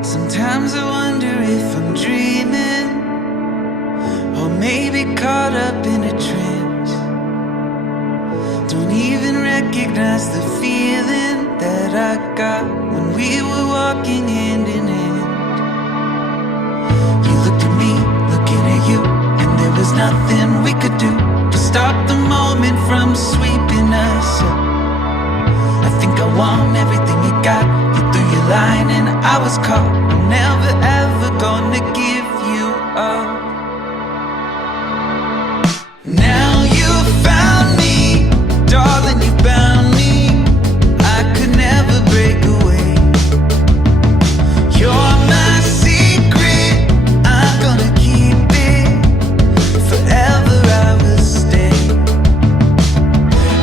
Sometimes I wonder if I'm dreaming, or maybe caught up in a trance. Don't even recognize the feeling that I got when we were walking hand in hand. You looked at me, looking at you, and there was nothing we could do to stop the moment from sweeping us up. I think I want everything you got. You threw your line and I was caught. I'm never ever gonna give you up. Now you found me, darling, you found me. I could never break away. You're my secret, I'm gonna keep it. Forever I will stay.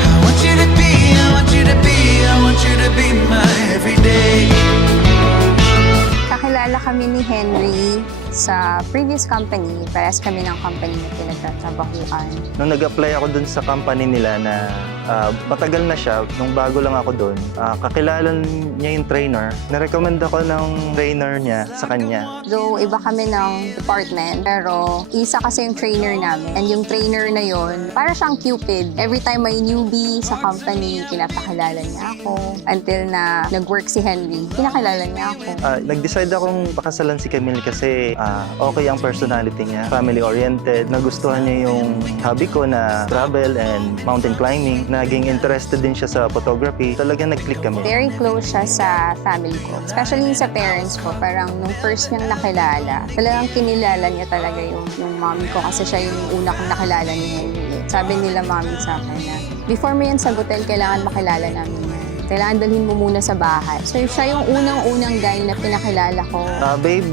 I want you to be, I want you to be, I want you to be my everyday. Kakilala kami ni Henry sa previous company. Parehas kami ng company na pinagtatrabahuan. Nung nag-apply ako dun sa company nila na matagal na siya, nung bago lang ako dun, kakilala niya yung trainer. Na-recommend ako ng trainer niya sa kanya. Though iba kami ng department, pero isa kasi yung trainer namin. And yung trainer na yon, para siyang Cupid. Every time may newbie sa company, pinapakilala niya ako. Until na nag-work si Henry, pinakilala niya ako. Nag-decide akong pakasalan si Camille kasi okay ang personality niya, family-oriented. Nagustuhan niya yung hobby ko na travel and mountain climbing. Naging interested din siya sa photography. Talagang nag-click kami. Very close siya sa family ko. Especially sa parents ko. Parang nung first niyang nakilala, talagang kinilala niya talaga yung mommy ko kasi siya yung una kong nakilala ni Henry. Sabi nila mommy sa akin na, before mo yan sa hotel, kailangan makilala namin yan. Kailangan dalhin mo muna sa bahay. So siya yung unang-unang guy na pinakilala ko. Babe,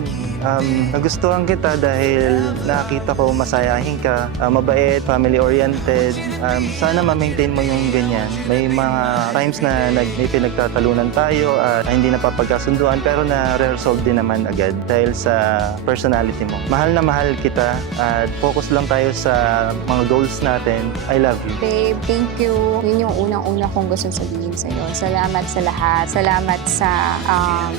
nagustuhan kita dahil nakita ko masayahin ka, mabait, family-oriented. Sana ma-maintain mo yung ganyan. May mga times na may pinagtatalunan tayo at hindi napapagkasunduan pero na-resolve din naman agad dahil sa personality mo. Mahal na mahal kita at focus lang tayo sa mga goals natin. I love you. Babe, thank you. Yun yung unang-una kong gusto sabihin sa'yo. Salamat sa lahat. Salamat sa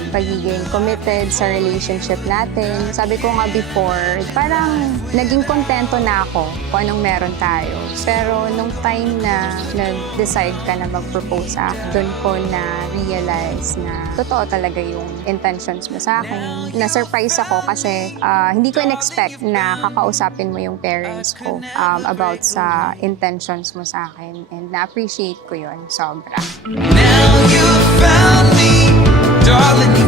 pagiging committed sa relationship natin. Sabi ko nga before, parang naging kontento na ako kung anong meron tayo. Pero nung time na nag-decide ka na mag-propose sa akin, doon ko na-realize na totoo talaga yung intentions mo sa akin. Na-surprise ako kasi hindi ko in-expect na kakausapin mo yung parents ko about sa intentions mo sa akin. And na-appreciate ko yun sobra. Now you found me, darling, you